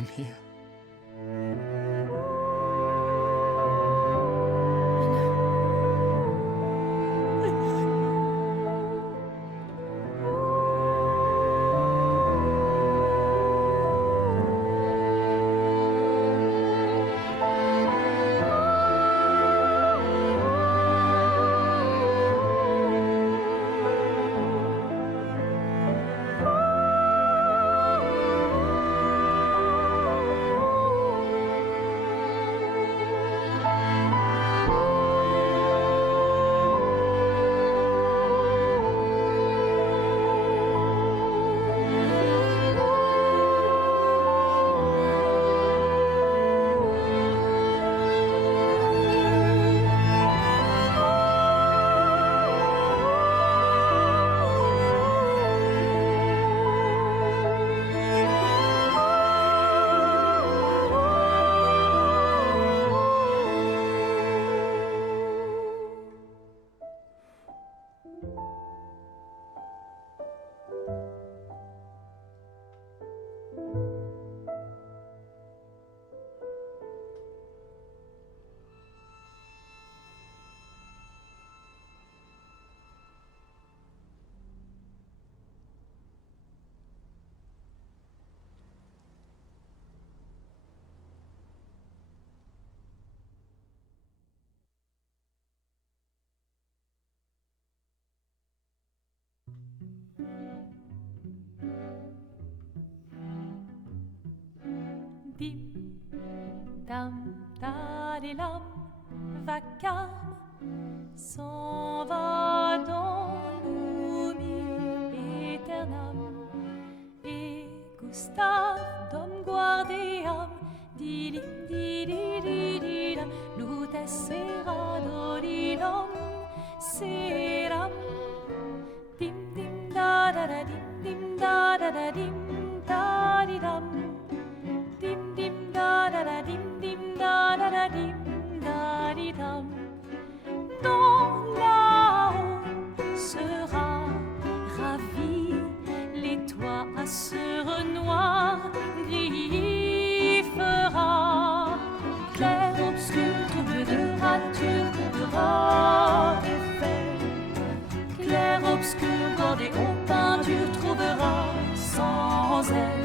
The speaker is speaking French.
mia. Dim, dam, dadilam, vacarme s'en va dans l'oubli éternel. Et Gustave dom guardiam, didim, didididilam, lutes sera dodidom, seram. Dim, dim, da, da, da, dim, da, da, da, dim, da, di, dam. Dim, dim, da, da, da, dim, da, da, da, dim, da, di, dam. Dans là-haut sera ravi, les toits à sur noir gris fera. Clair, obscur, trouble de rature, trouvera effet. Clair, obscur, bordé aux peintures, trouvera sans elle.